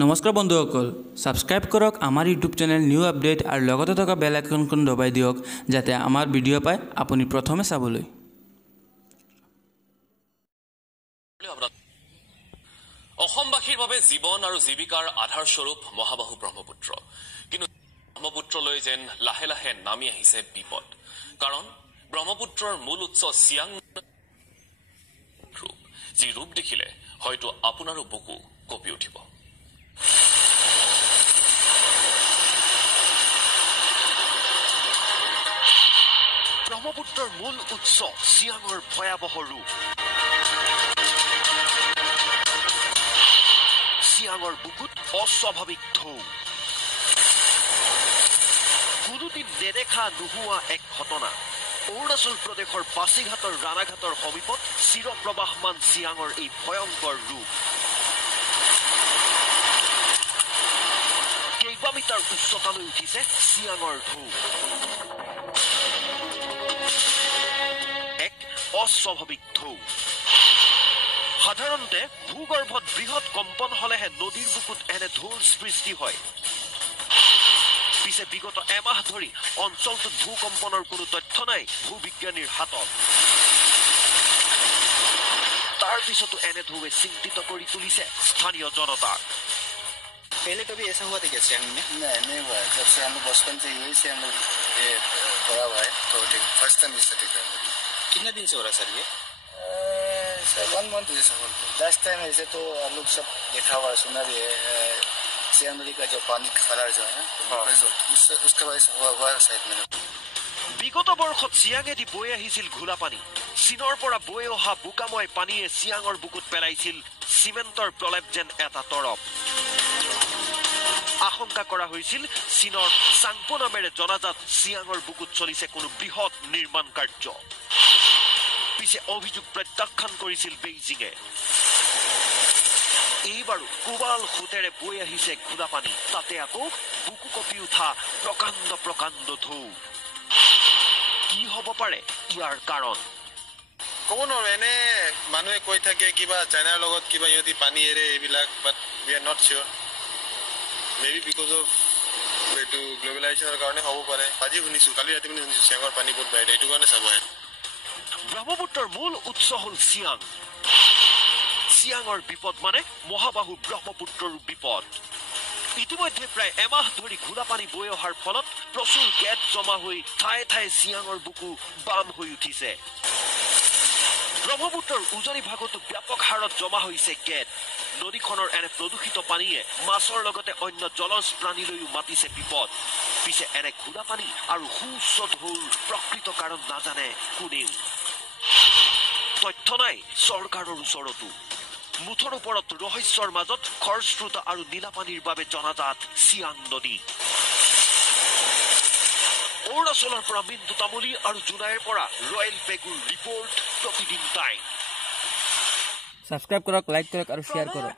নমস্কাৰ বন্ধুসকল, সাবস্ক্ৰাইব কৰক আমাৰ ইউটিউব চেনেল নিউ আপডেট আৰু লগতে থকা বেল আইকনখন দবাই দিয়ক যাতে আমাৰ ভিডিঅ' পায় আপুনি প্ৰথমে চাবলৈ। অসমবাসীৰ বাবে জীৱন আৰু জীৱিকাৰ আধাৰ স্বৰূপ মহাবাহু ব্ৰহ্মপুত্ৰ, কিন্তু ব্ৰহ্মপুত্ৰলৈ যেন লাহে লাহে নামি আহিছে বিপদ। কাৰণ ব্ৰহ্মপুত্ৰৰ মূল উৎস চিয়াং ৰূপ, যি ৰূপ দেখিলে হয়তো আপোনাৰো বুকু কঁপি উঠিব। ব্ৰহ্মপুত্ৰৰ মূল উৎস চিয়াঙৰ ভয়াৱহ ৰূপ। চিয়াঙৰ বুকুত অস্বাভাৱিক ঢৌ। কোনোদিন নেদেখা নোহোৱা এক ঘটনা। অৰুণাচল প্ৰদেশৰ পাছিঘাটৰ ৰাণাঘাটৰ সমীপত চিৰপ্ৰবাহমান চিয়াঙৰ এই ভয়ংকৰ ৰূপ। কেইবামিটাৰ উচ্চতালৈ উঠিছে চিয়াঙৰ ঢৌ। এক অস্বাভাৱিক ঢৌ। সাধাৰণতে ভূগৰ্ভত বৃহৎ কম্পন হলেহে নদীৰ বুকুত এনে ঢৌৰ সৃষ্টি হয়। পিছে বিগত এমাহ ধৰি অঞ্চলটোত ভূকম্পনৰ কোনো তথ্য নাই ভূবিজ্ঞানীৰ হাতত। তাৰ পিছতো এনে ঢৌৱে চিন্তিত কৰি তুলিছে স্থানীয় জনতাক। पहले कभी ऐसा हुआ था क्या सियांग में? नहीं हुआ है। जब से हम लोग बचपन से यही से हम लोग ये बड़ा हुआ है, तो फर्स्ट टाइम इस तरीका है। कितने दिन से हो रहा है सर ये? सर 1 मंथ जैसा हो गया। लास्ट टाइम ऐसे तो हम लोग सब देखा हुआ सुना भी है, सियांग नदी का जो पानी कलर जो है उसका वजह से हुआ शायद में। বিগত বৰ্ষত চিয়াঙেদি বৈ আহিছিল ঘোলা পানী। চীনৰ পৰা বৈ অহা বোকাময় পানীয়ে চিয়াঙৰ বুকুত পেলাইছিল চিমেণ্টৰ প্ৰলেপ যেন এটা তৰপ। আশংকা কৰা হৈছিল চীনৰ চাংপো নামেৰে জনাজাত চিয়াঙৰ বুকুত চলিছে কোনো বৃহৎ নিৰ্মাণ কাৰ্য। পিছে অভিযোগ প্ৰত্যাখ্যান কৰিছিল বেইজিঙে। এইবাৰো কোবাল সোঁতেৰে বৈ আহিছে ঘোলা পানী, তাতে আকৌ বুকু কঁপি উঠা প্ৰকাণ্ড প্ৰকাণ্ড ঢৌ। কি হ'ব পাৰে ইয়াৰ কাৰণ? ক'ব নোৱাৰো। এনে মানুহে কৈ থাকে কিবা চাইনাৰ লগত কিবা ইহঁতি পানী এৰে এইবিলাক, but we are not sure. Maybe because of এইটো গ্ল'বেলাইজেশ্যনৰ কাৰণে হ'ব পাৰে। আজি শুনিছো, কালি ৰাতি শুনিছো চিয়াঙৰ পানী বহুত বাঢ়ে, এইটো কাৰণে চাব আহে। ব্ৰহ্মপুত্ৰৰ মূল উৎস হ'ল চিয়াং। চিয়াঙৰ বিপদ মানে মহাবাহু ব্ৰহ্মপুত্ৰৰ বিপদ। ইতিমধ্যে প্ৰায় এমাহ ধৰি ঘোলা পানী বৈ অহাৰ ফলত প্ৰচুৰ গেট জমা হৈ ঠায়ে ঠায়ে চিয়াঙৰ বুকু বাম হৈ উঠিছে। ব্ৰহ্মপুত্ৰৰ উজনি ভাগতো ব্যাপক হাৰত জমা হৈছে গেট। নদীখনৰ এনে প্ৰদূষিত পানীয়ে মাছৰ লগতে অন্য জলজ প্ৰাণীলৈও মাতিছে বিপদ। পিছে এনে ঘোলা পানী আৰু সুউচ্চ ঢৌৰ প্ৰকৃত কাৰণ নাজানে কোনেও। তথ্য নাই চৰকাৰৰ ওচৰতো। মুঠৰ ওপৰত ৰহস্যৰ মাজত খৰস্ৰোত আৰু নীলাপানীৰ বাবে জনাজাত চিয়াং নদী। অৰুণাচলৰ পৰা মিণ্টু তামুলী আৰু জোনাইৰ পৰা ৰয়েল পেগুৰ ৰিপৰ্ট, প্ৰতিদিন টাইম। সাবস্ক্ৰাইব কৰক, লাইক কৰক আৰু শ্বেয়াৰ কৰক।